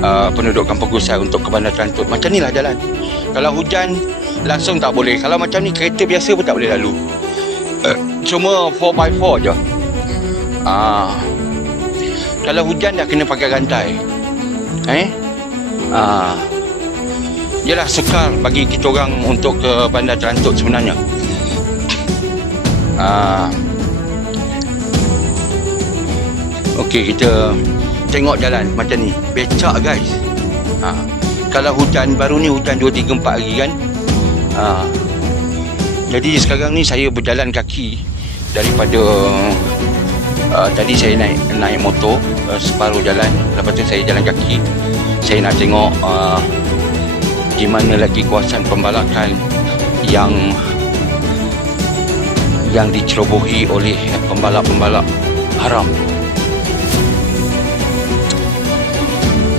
uh, penduduk Kampung Gusai untuk ke Bandar Terantut. Macam ni lah jalan. Kalau hujan langsung tak boleh. Kalau macam ni kereta biasa pun tak boleh lalu. Uh, cuma 4x4 je. Ah. kalau hujan dah kena pakai rantai. Eh? Ah. Yalah sukar bagi kita orang untuk ke Bandar Terantut sebenarnya. Ah. Okey kita tengok jalan macam ni. Becak guys. Ha. Kalau hujan baru ni hujan 2 3 4 hari kan. Ha. Jadi sekarang ni saya berjalan kaki daripada uh, tadi saya naik naik motor uh, separuh jalan lepas tu saya jalan kaki saya nak tengok uh, di mana lagi kawasan pembalakan yang yang dicerobohi oleh pembalap-pembalap haram